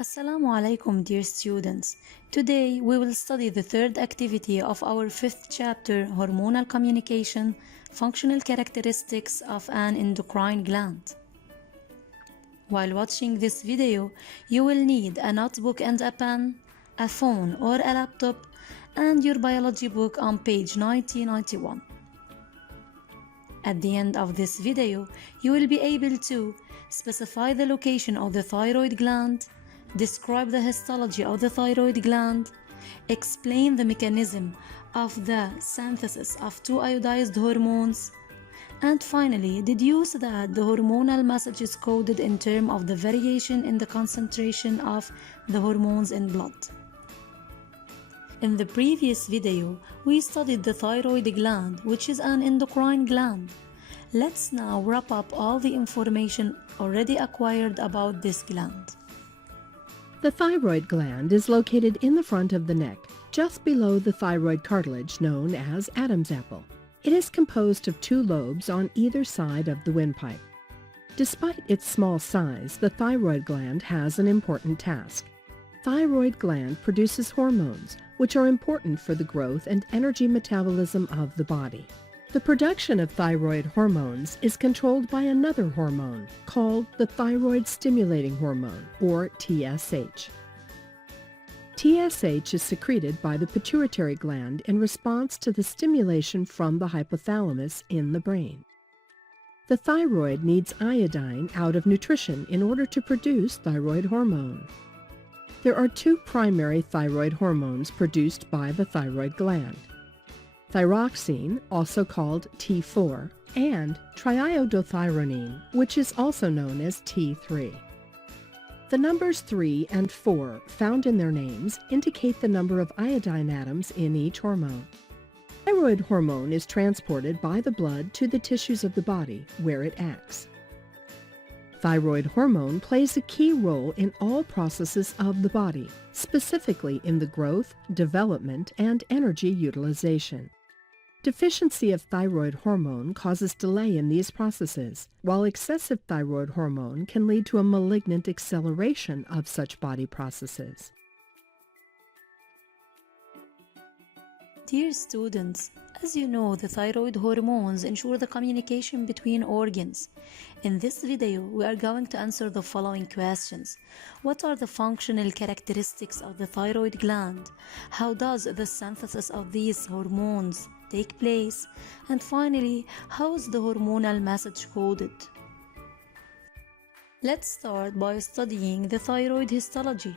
Assalamu alaikum, dear students. Today we will study the third activity of our fifth chapter, Hormonal Communication, Functional Characteristics of an Endocrine Gland. While watching this video, you will need a notebook and a pen, a phone or a laptop, and your biology book on page 90-91. At the end of this video, you will be able to specify the location of the thyroid gland, describe the histology of the thyroid gland, explain the mechanism of the synthesis of two iodized hormones, and finally deduce that the hormonal message is coded in terms of the variation in the concentration of the hormones in blood. In the previous video, we studied the thyroid gland, which is an endocrine gland. Let's now wrap up all the information already acquired about this gland. The thyroid gland is located in the front of the neck, just below the thyroid cartilage known as Adam's apple. It is composed of two lobes on either side of the windpipe. Despite its small size, the thyroid gland has an important task. Thyroid gland produces hormones, which are important for the growth and energy metabolism of the body. The production of thyroid hormones is controlled by another hormone called the thyroid stimulating hormone, or TSH. TSH is secreted by the pituitary gland in response to the stimulation from the hypothalamus in the brain. The thyroid needs iodine out of nutrition in order to produce thyroid hormone. There are two primary thyroid hormones produced by the thyroid gland: thyroxine, also called T4, and triiodothyronine, which is also known as T3. The numbers 3 and 4 found in their names indicate the number of iodine atoms in each hormone. Thyroid hormone is transported by the blood to the tissues of the body, where it acts. Thyroid hormone plays a key role in all processes of the body, specifically in the growth, development, and energy utilization. Deficiency of thyroid hormone causes delay in these processes, while excessive thyroid hormone can lead to a malignant acceleration of such body processes. Dear students, as you know, the thyroid hormones ensure the communication between organs. In this video, we are going to answer the following questions. What are the functional characteristics of the thyroid gland? How does the synthesis of these hormones take place? And finally, how is the hormonal message coded? Let's start by studying the thyroid histology.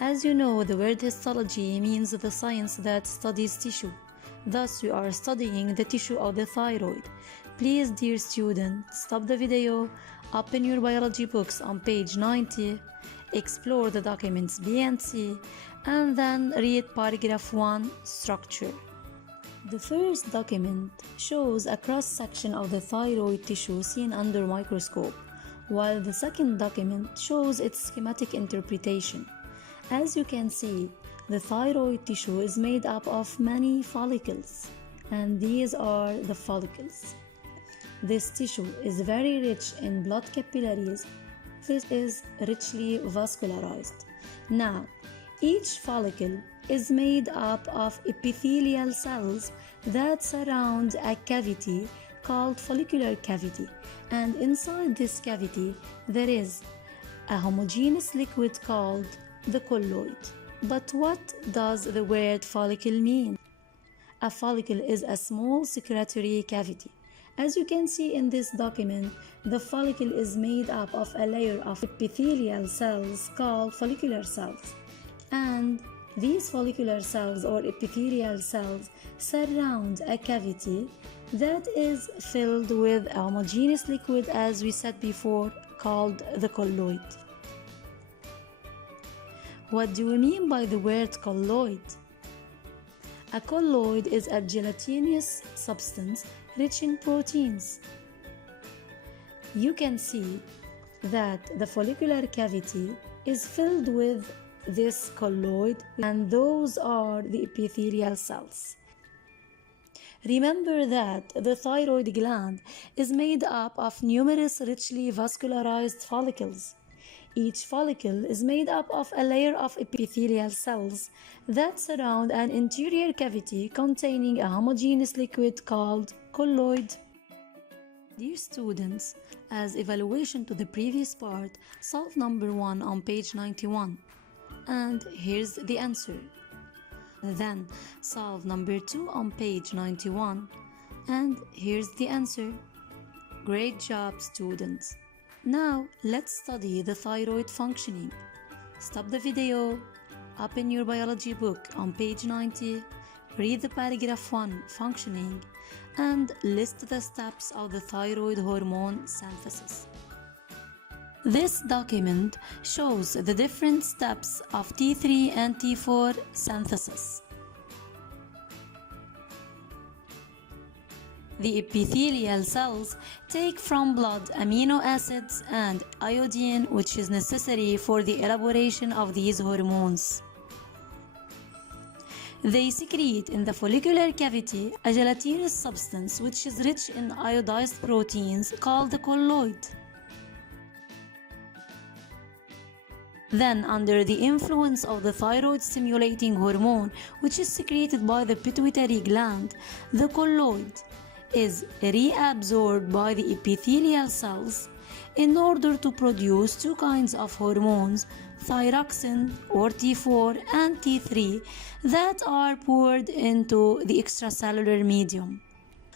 As you know, the word histology means the science that studies tissue. Thus, we are studying the tissue of the thyroid. Please, dear student, stop the video, open your biology books on page 90, explore the documents B and C, and then read paragraph 1, structure. The first document shows a cross-section of the thyroid tissue seen under microscope, while the second document shows its schematic interpretation. As you can see, the thyroid tissue is made up of many follicles, and these are the follicles. This tissue is very rich in blood capillaries. This is richly vascularized. Now, each follicle is made up of epithelial cells that surround a cavity called follicular cavity, and inside this cavity there is a homogeneous liquid called the colloid. But what does the word follicle mean? A follicle is a small secretory cavity. As you can see in this document, the follicle is made up of a layer of epithelial cells called follicular cells. And these follicular cells or epithelial cells surround a cavity that is filled with a homogeneous liquid, as we said before, called the colloid. What do we mean by the word colloid? A colloid is a gelatinous substance rich in proteins. You can see that the follicular cavity is filled with this colloid, and those are the epithelial cells. Remember that the thyroid gland is made up of numerous richly vascularized follicles. Each follicle is made up of a layer of epithelial cells that surround an interior cavity containing a homogeneous liquid called colloid. Dear students, as evaluation to the previous part, solve number 1 on page 91. And here's the answer. Then solve number 2 on page 91. And here's the answer. Great job, students. Now let's study the thyroid functioning. Stop the video, open your biology book on page 90, read the paragraph 1, functioning, and list the steps of the thyroid hormone synthesis. This document shows the different steps of T3 and T4 synthesis. The epithelial cells take from blood amino acids and iodine, which is necessary for the elaboration of these hormones. They secrete in the follicular cavity a gelatinous substance which is rich in iodized proteins called the colloid. Then, under the influence of the thyroid-stimulating hormone, which is secreted by the pituitary gland, the colloid is reabsorbed by the epithelial cells in order to produce two kinds of hormones, thyroxine or T4 and T3, that are poured into the extracellular medium.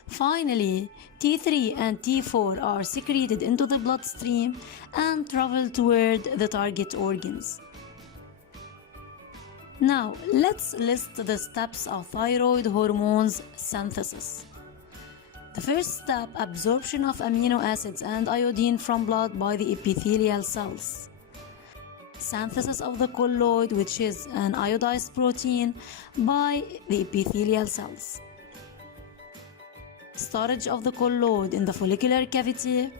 Finally, T3 and T4 are secreted into the bloodstream and travel toward the target organs. Now, let's list the steps of thyroid hormones synthesis. The first step, absorption of amino acids and iodine from blood by the epithelial cells. Synthesis of the colloid, which is an iodized protein, by the epithelial cells. Storage of the colloid in the follicular cavity.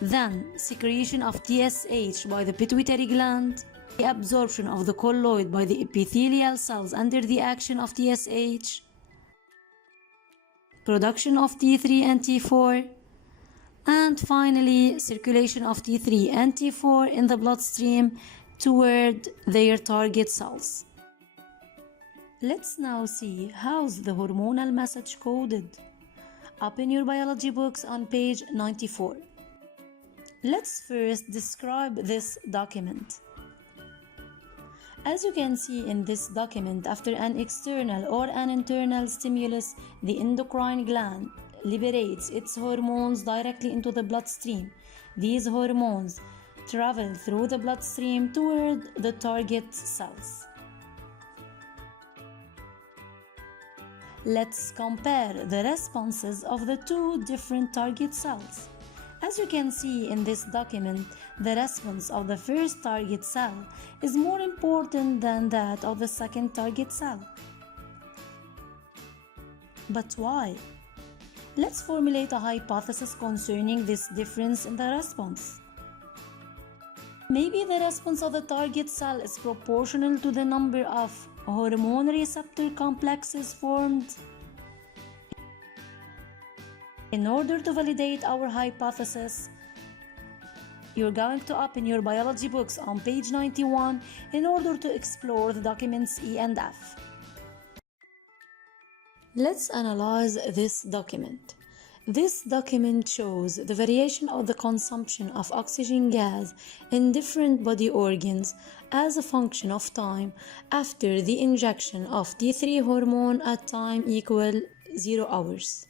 Then, secretion of TSH by the pituitary gland. The absorption of the colloid by the epithelial cells under the action of TSH. Production of T3 and T4, and finally circulation of T3 and T4 in the bloodstream toward their target cells. Let's now see how's the hormonal message coded. Open your biology books on page 94. Let's first describe this document. As you can see in this document, after an external or an internal stimulus, the endocrine gland liberates its hormones directly into the bloodstream. These hormones travel through the bloodstream toward the target cells. Let's compare the responses of the two different target cells. As you can see in this document, the response of the first target cell is more important than that of the second target cell. But why? Let's formulate a hypothesis concerning this difference in the response. Maybe the response of the target cell is proportional to the number of hormone receptor complexes formed. In order to validate our hypothesis, you're going to open your biology books on page 91 in order to explore the documents E and F. Let's analyze this document. This document shows the variation of the consumption of oxygen gas in different body organs as a function of time after the injection of T3 hormone at time equal 0 hours.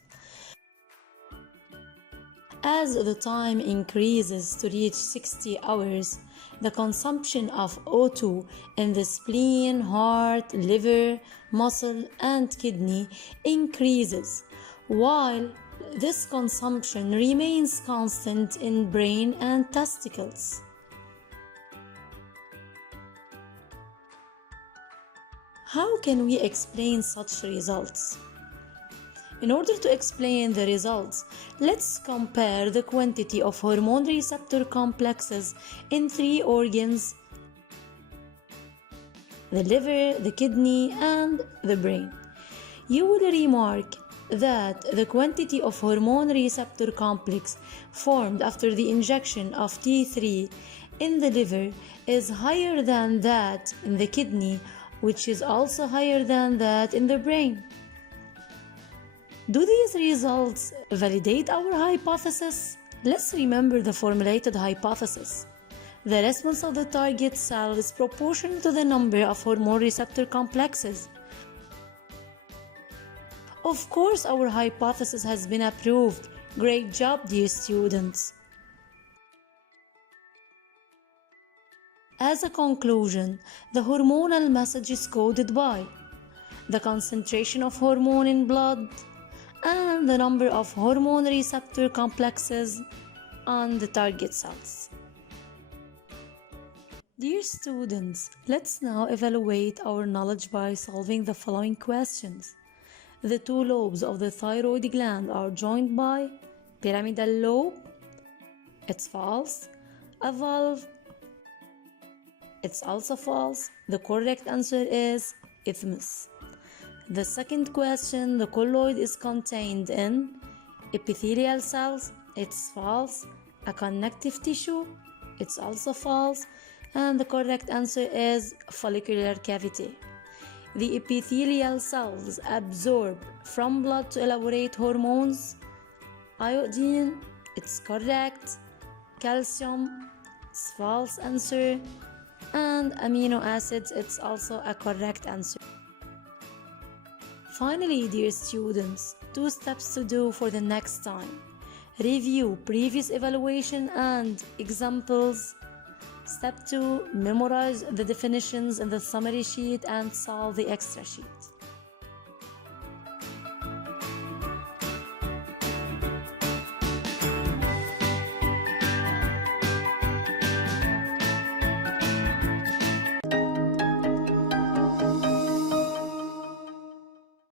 As the time increases to reach 60 hours, the consumption of O2 in the spleen, heart, liver, muscle, and kidney increases, while this consumption remains constant in brain and testicles. How can we explain such results? In order to explain the results, let's compare the quantity of hormone receptor complexes in three organs: the liver, the kidney, and the brain. You will remark that the quantity of hormone receptor complex formed after the injection of T3 in the liver is higher than that in the kidney, which is also higher than that in the brain. Do these results validate our hypothesis? Let's remember the formulated hypothesis. The response of the target cell is proportional to the number of hormone receptor complexes. Of course, our hypothesis has been approved. Great job, dear students. As a conclusion, the hormonal message is coded by the concentration of hormone in blood and the number of hormone receptor complexes on the target cells. Dear students, let's now evaluate our knowledge by solving the following questions. The two lobes of the thyroid gland are joined by pyramidal lobe. It's false. A valve. It's also false. The correct answer is isthmus. The second question, the colloid is contained in epithelial cells. It's false. A connective tissue. It's also false. And the correct answer is follicular cavity. The epithelial cells absorb from blood to elaborate hormones. Iodine, it's correct. Calcium, it's false answer. And amino acids, it's also a correct answer. Finally, dear students, 2 steps to do for the next time. Review previous evaluation and examples. Step 2, memorize the definitions in the summary sheet and solve the extra sheet.